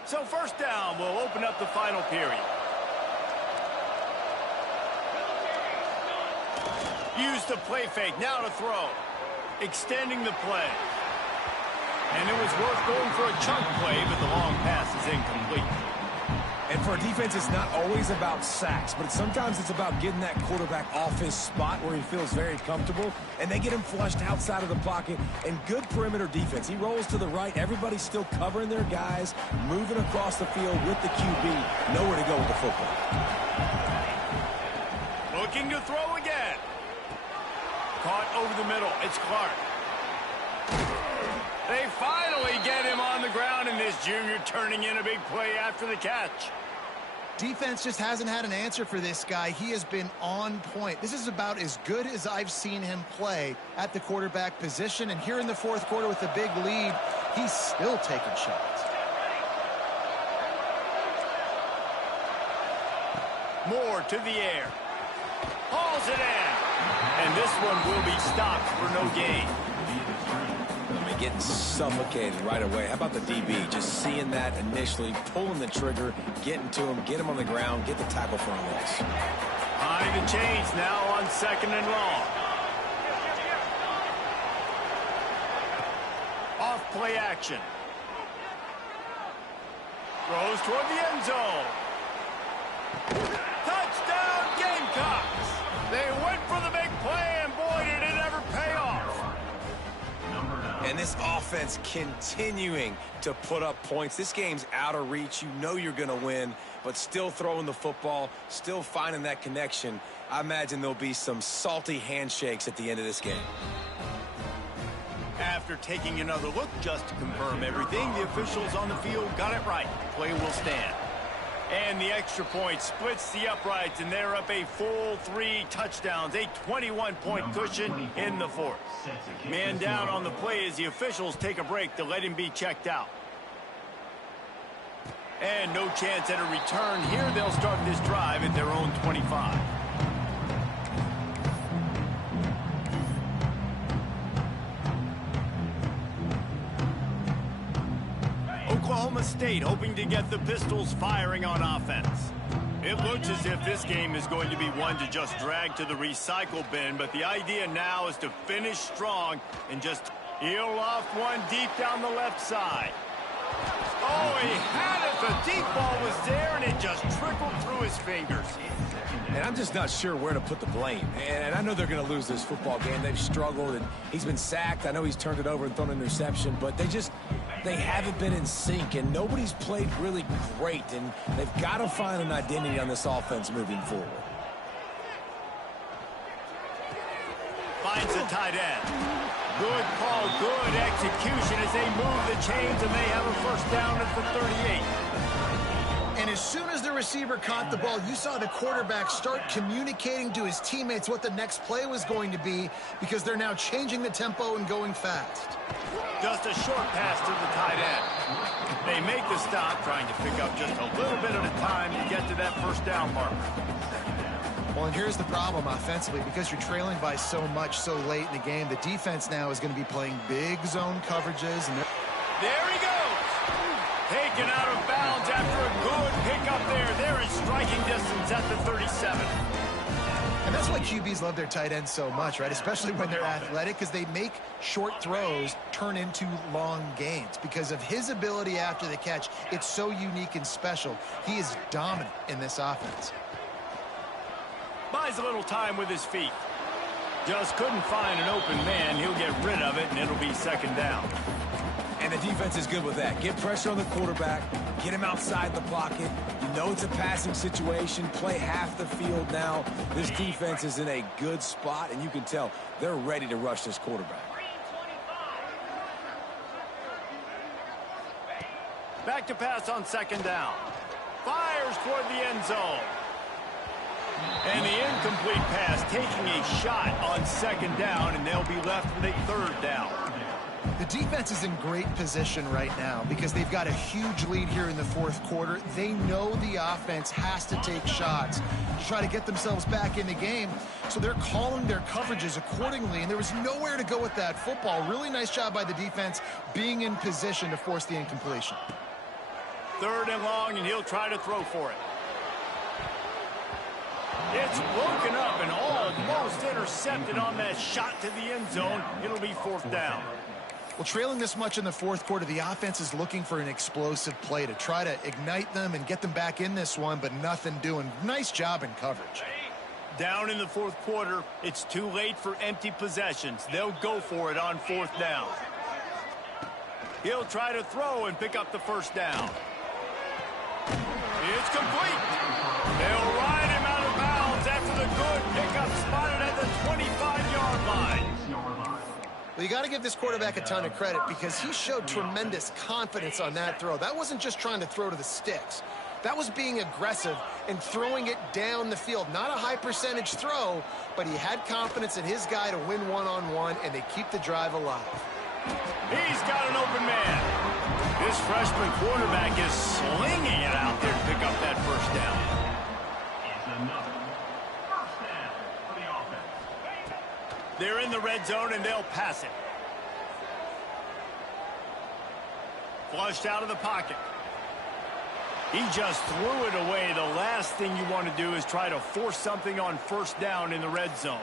So first down will open up the final period. Use the play fake, now to throw. Extending the play. And it was worth going for a chunk play, but the long pass is incomplete. And for a defense, it's not always about sacks, but sometimes it's about getting that quarterback off his spot where he feels very comfortable, and they get him flushed outside of the pocket, and good perimeter defense. He rolls to the right. Everybody's still covering their guys, moving across the field with the QB. Nowhere to go with the football. Looking to throw again. Caught over the middle. It's Clark. They finally get him on the ground, and this junior turning in a big play after the catch. Defense just hasn't had an answer for this guy. He has been on point. This is about as good as I've seen him play at the quarterback position. And here in the fourth quarter with a big lead, he's still taking shots. Moore to the air. Hauls it in. And this one will be stopped for no gain. Getting suffocated right away. How about the DB? Just seeing that initially, pulling the trigger, getting to him, get him on the ground, get the tackle for a loss. High the chains now on second and long. Off play action. Throws toward the end zone. Touchdown Gamecocks! They went for the big play, and boy, did it ever pay off. And this offense continuing to put up points. This game's out of reach. You know you're going to win, but still throwing the football, still finding that connection. I imagine there'll be some salty handshakes at the end of this game. After taking another look just to confirm everything, the officials on the field got it right. Play will stand. And the extra point splits the uprights, and they're up a full 3 touchdowns, a 21-point cushion in the fourth. Man down on the play as the officials take a break to let him be checked out. And no chance at a return here. They'll start this drive at their own 25. Oklahoma State hoping to get the Pistols firing on offense. It looks as if this game is going to be one to just drag to the recycle bin, but the idea now is to finish strong and just heel off one deep down the left side. Oh, he had it. The deep ball was there, and it just trickled through his fingers. And I'm just not sure where to put the blame. And I know they're going to lose this football game. They've struggled, and he's been sacked. I know he's turned it over and thrown an interception, but they haven't been in sync, and nobody's played really great, and they've got to find an identity on this offense moving forward. Finds the tight end. Good call, good execution as they move the chains, and they have a first down at the 38. And as soon as the receiver caught the ball, you saw the quarterback start communicating to his teammates what the next play was going to be, because they're now changing the tempo and going fast. Just a short pass to the tight end. They make the stop, trying to pick up just a little bit at a time to get to that first down marker. Well, and here's the problem offensively. Because you're trailing by so much so late in the game, the defense now is going to be playing big zone coverages. And there he goes. Taken out of bounds after a good pickup there. They're in striking distance at the 37. And that's why QBs love their tight ends so much, right? Especially when they're athletic, because they make short throws turn into long gains. Because of his ability after the catch, it's so unique and special. He is dominant in this offense. Buys a little time with his feet. Just couldn't find an open man. He'll get rid of it, and it'll be second down. And the defense is good with that. Get pressure on the quarterback. Get him outside the pocket. You know it's a passing situation. Play half the field now. This defense is in a good spot, and you can tell they're ready to rush this quarterback. Back to pass on second down. Fires toward the end zone. And the incomplete pass taking a shot on second down, and they'll be left with a third down. The defense is in great position right now because they've got a huge lead here in the fourth quarter. They know the offense has to take shots to try to get themselves back in the game, so they're calling their coverages accordingly, and there was nowhere to go with that football. Really nice job by the defense being in position to force the incompletion. Third and long, and he'll try to throw for it. It's broken up and almost intercepted on that shot to the end zone. It'll be fourth down. Well, trailing this much in the fourth quarter, the offense is looking for an explosive play to try to ignite them and get them back in this one, but nothing doing. Nice job in coverage. Down in the fourth quarter, it's too late for empty possessions. They'll go for it on fourth down. He'll try to throw and pick up the first down. It's complete. They'll ride him out of bounds after the good pickup spotted at the 25-yard line. Well, you got to give this quarterback a ton of credit because he showed tremendous confidence on that throw. That wasn't just trying to throw to the sticks. That was being aggressive and throwing it down the field. Not a high percentage throw, but he had confidence in his guy to win one-on-one, and they keep the drive alive. He's got an open man. This freshman quarterback is slinging it out there to pick up that first down. It's another first down for the offense. They're in the red zone, and they'll pass it. Flushed out of the pocket. He just threw it away. The last thing you want to do is try to force something on first down in the red zone.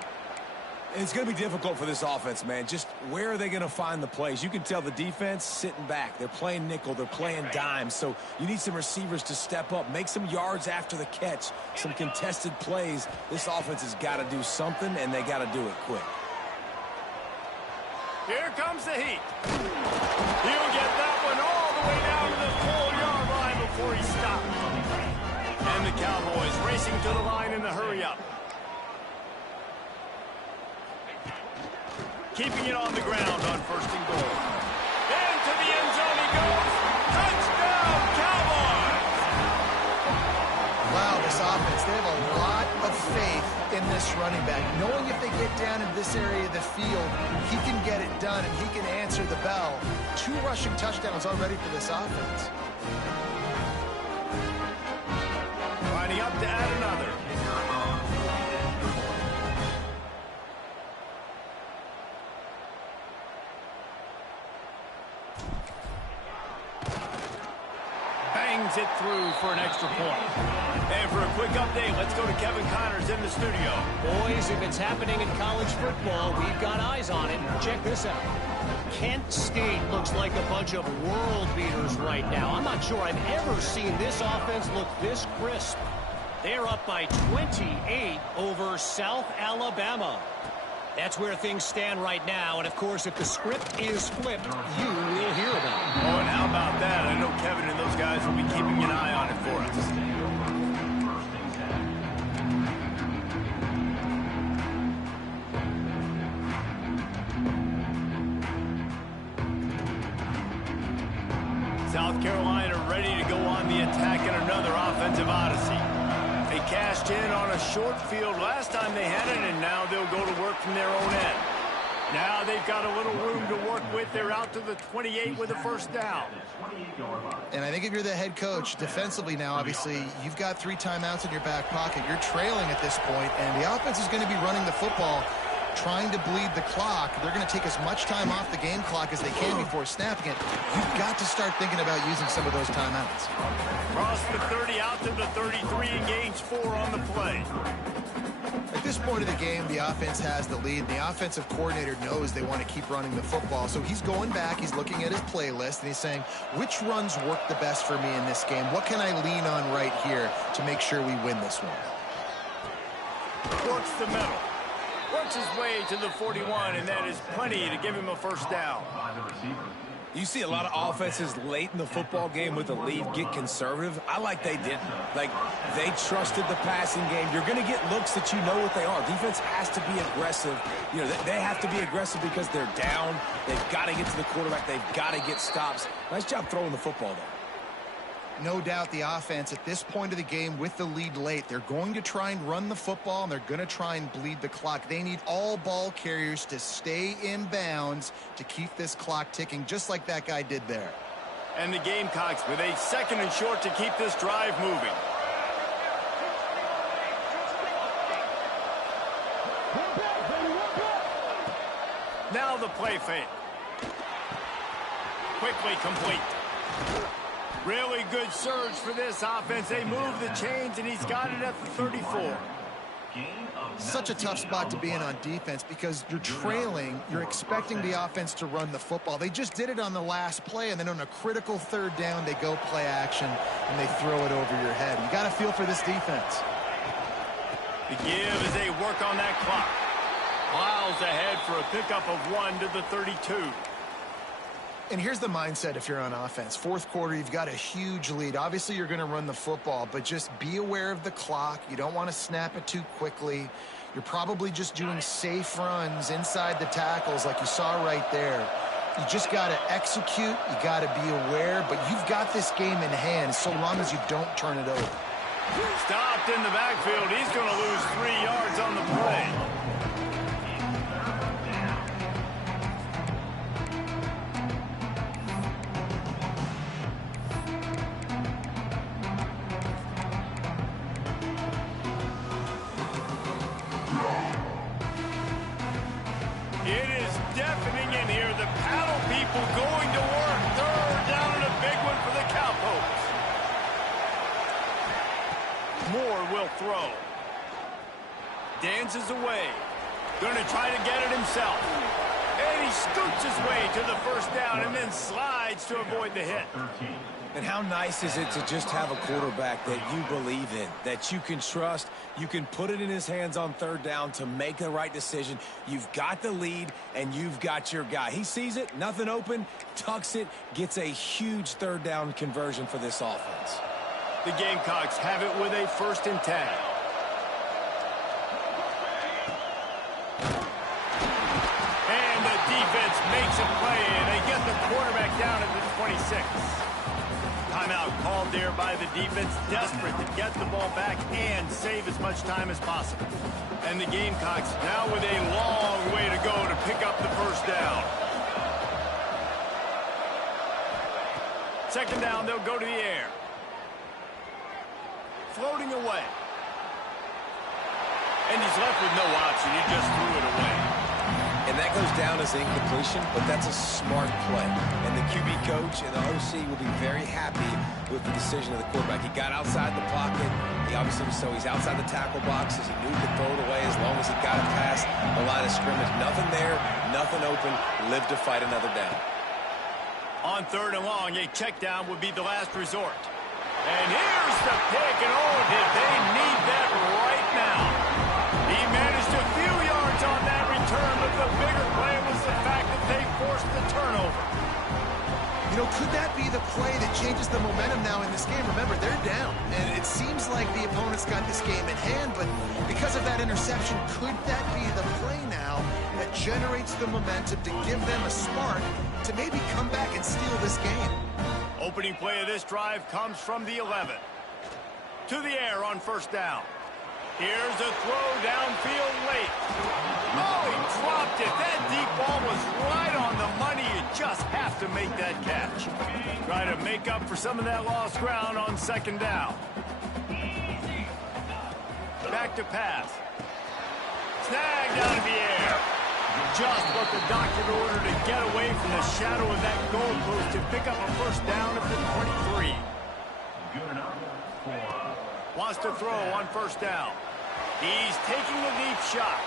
It's going to be difficult for this offense, man. Just where are they going to find the plays? You can tell the defense sitting back. They're playing nickel. They're playing dime. So you need some receivers to step up, make some yards after the catch, some contested plays. This offense has got to do something, and they got to do it quick. Here comes the heat. He'll get that one all the way down to the 4-yard line before he stops. And the Cowboys racing to the line in the hurry-up. Keeping it on the ground on first and goal. Into the end zone he goes. Touchdown, Cowboys! Wow, this offense, they have a lot of faith in this running back. Knowing if they get down in this area of the field, he can get it done and he can answer the bell. 2 rushing touchdowns already for this offense. Lining up to add another. Bangs it through for an extra point. And for a quick update, let's go to Kevin Connors in the studio. Boys, if it's happening in college football, we've got eyes on it. Check this out. Kent State looks like a bunch of world beaters right now. I'm not sure I've ever seen this offense look this crisp. They're up by 28 over South Alabama. That's where things stand right now. And, of course, if the script is flipped, you will hear about it. Oh, and how about that? I know Kevin and those guys will be keeping an eye on it for us. South Carolina ready to go on the attack in another offensive odyssey. They cashed in on a short field last time they had it, and now they'll go to work from their own end. Now they've got a little room to work with. They're out to the 28 with a first down. And I think if you're the head coach, defensively now, obviously, you've got 3 timeouts in your back pocket. You're trailing at this point, and the offense is going to be running the football, trying to bleed the clock. They're going to take as much time off the game clock as they can before snapping it. You've got to start thinking about using some of those timeouts. Cross the 30 out to the 33 and gains 4 on the play. At this this point of the game, the offense has the lead. The offensive coordinator knows they want to keep running the football. So he's going back, he's looking at his playlist, and he's saying, which runs work the best for me in this game? What can I lean on right here to make sure we win this one? Works the middle. Works his way to the 41, and that is plenty to give him a first down. You see a lot of offenses late in the football game with a lead get conservative. I like they didn't. Like, they trusted the passing game. You're going to get looks that you know what they are. Defense has to be aggressive. You know, they have to be aggressive because they're down. They've got to get to the quarterback. They've got to get stops. Nice job throwing the football, though. No doubt the offense at this point of the game with the lead late, they're going to try and run the football, and they're going to try and bleed the clock. They need all ball carriers to stay in bounds to keep this clock ticking, just like that guy did there. And the Gamecocks with a 2nd and short to keep this drive moving. Now the play fake. Quickly complete. Really good surge for this offense. They move the chains, and he's got it at the 34. Such a tough spot to be in on defense because you're trailing. You're expecting the offense to run the football. They just did it on the last play, and then on a critical 3rd down, they go play action, and they throw it over your head. You got to feel for this defense. The give as they work on that clock. Miles ahead for a pickup of 1 to the 32. And here's the mindset if you're on offense. 4th quarter, you've got a huge lead. Obviously, you're going to run the football, but just be aware of the clock. You don't want to snap it too quickly. You're probably just doing safe runs inside the tackles like you saw right there. You just got to execute. You got to be aware, but you've got this game in hand so long as you don't turn it over. Stopped in the backfield. He's going to lose 3 yards on the play. It is deafening in here. The paddle people going to work. 3rd down and a big one for the Cowpokes. Moore will throw. Dances away. Going to try to get it himself. And he scoots his way to the 1st down and then slides to avoid the hit. And how nice is it to just have a quarterback that you believe in, that you can trust, you can put it in his hands on 3rd down to make the right decision. You've got the lead, and you've got your guy. He sees it, nothing open, tucks it, gets a huge 3rd down conversion for this offense. The Gamecocks have it with a 1st and 10. And the defense makes a play, and they get the quarterback down at the 26. Timeout called there by the defense, desperate to get the ball back and save as much time as possible. And the Gamecocks now with a long way to go to pick up the 1st down. 2nd down, they'll go to the air. Floating away. And he's left with no option. He just threw it away. And that goes down as incompletion, but that's a smart play. And the QB coach and the OC will be very happy with the decision of the quarterback. He got outside the pocket. He obviously, so he's outside the tackle boxes. He knew he could throw it away as long as he got it past the line of scrimmage. Nothing there, nothing open. Live to fight another down. On 3rd and long, a check down would be the last resort. And here's the pick, and oh, did they need that right now. He managed a few yards on that return, but the bigger play was the fact that they forced the turnover. You know, could that be the play that changes the momentum now in this game? Remember, they're down, and it seems like the opponent's got this game in hand, but because of that interception, could that be the play now that generates the momentum to give them a spark to maybe come back and steal this game? Opening play of this drive comes from the 11. To the air on 1st down. Here's a throw downfield late. Oh, he dropped it. That deep ball was right on the money. You just have to make that catch. Try to make up for some of that lost ground on 2nd down. Back to pass. Snagged out of the air. Just what the doctor ordered to get away from the shadow of that goalpost to pick up a 1st down at the 23. Wants to throw on 1st down. He's taking a deep shot.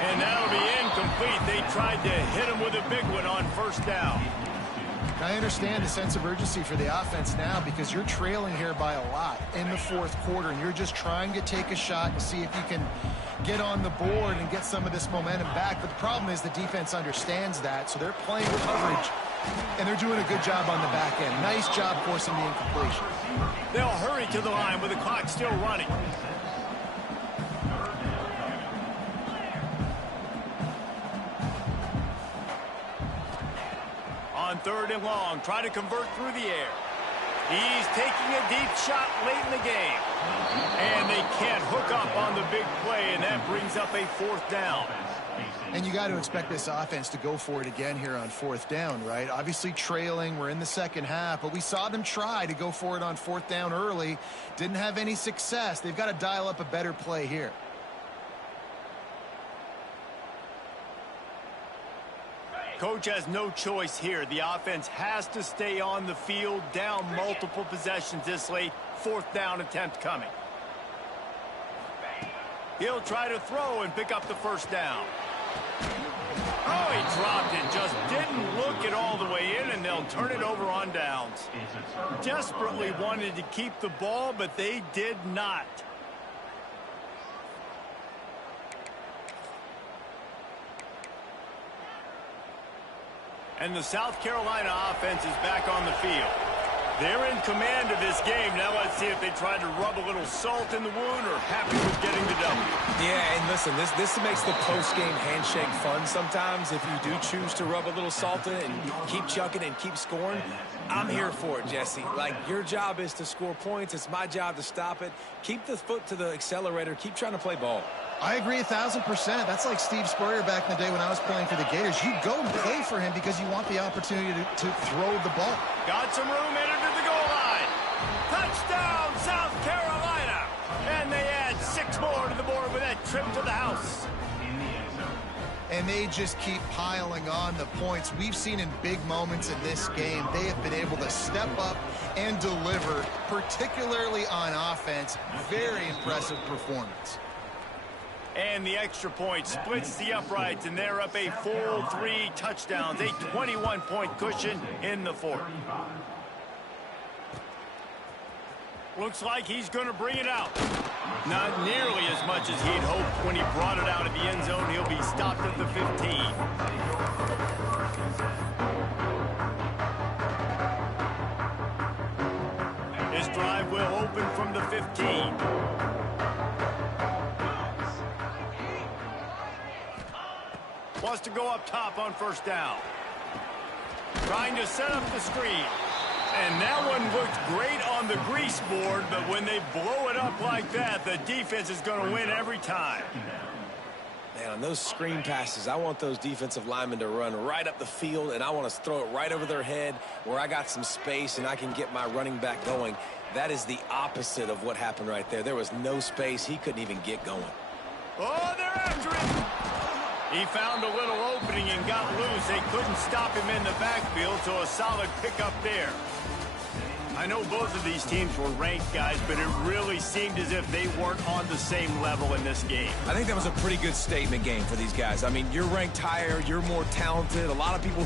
And that'll be incomplete. They tried to hit him with a big one on first down. I understand the sense of urgency for the offense now because you're trailing here by a lot in the fourth quarter, and you're just trying to take a shot and see if you can get on the board and get some of this momentum back. But the problem is the defense understands that, so they're playing coverage, and they're doing a good job on the back end. Nice job forcing the incompletion. They'll hurry to the line with the clock still running. On third and long, try to convert through the air. He's taking a deep shot late in the game. And they can't hook up on the big play, and that brings up a fourth down. And you got to expect this offense to go for it again here on fourth down, right? Obviously trailing, we're in the second half, but we saw them try to go for it on fourth down early. Didn't have any success. They've got to dial up a better play here. Coach has no choice here. The offense has to stay on the field, down multiple possessions this late. Fourth down attempt coming. He'll try to throw and pick up the first down. Oh, he dropped it. Just didn't look it all the way in, and they'll turn it over on downs. Desperately wanted to keep the ball, but they did not. And the South Carolina offense is back on the field. They're in command of this game. Now let's see if they try to rub a little salt in the wound or happy with getting the W. Yeah, and listen, this makes the post-game handshake fun sometimes. If you do choose to rub a little salt in it and keep chucking and keep scoring, I'm here for it, Jesse. Like, your job is to score points. It's my job to stop it. Keep the foot to the accelerator. Keep trying to play ball. I agree 1,000%. That's like Steve Spurrier back in the day when I was playing for the Gators. You go and play for him because you want the opportunity to throw the ball. Got some room, headed to the goal line. Touchdown, South Carolina. And they add 6 more to the board with that trip to the house. And they just keep piling on the points. We've seen in big moments in this game, they have been able to step up and deliver, particularly on offense. Very impressive performance. And the extra point splits the uprights, and they're up a full 3 touchdowns, a 21-point cushion in the fourth. Looks like he's going to bring it out. Not nearly as much as he'd hoped when he brought it out of the end zone. He'll be stopped at the 15. His drive will open from the 15. Wants to go up top on first down. Trying to set up the screen. And that one looked great on the grease board, but when they blow it up like that, the defense is going to win every time. Man, on those screen passes, I want those defensive linemen to run right up the field, and I want to throw it right over their head where I got some space and I can get my running back going. That is the opposite of what happened right there. There was no space. He couldn't even get going. Oh, they're after him. He found a little opening and got loose. They couldn't stop him in the backfield, so a solid pickup there. I know both of these teams were ranked, guys, but it really seemed as if they weren't on the same level in this game. I think that was a pretty good statement game for these guys. I mean, you're ranked higher, you're more talented. A lot of people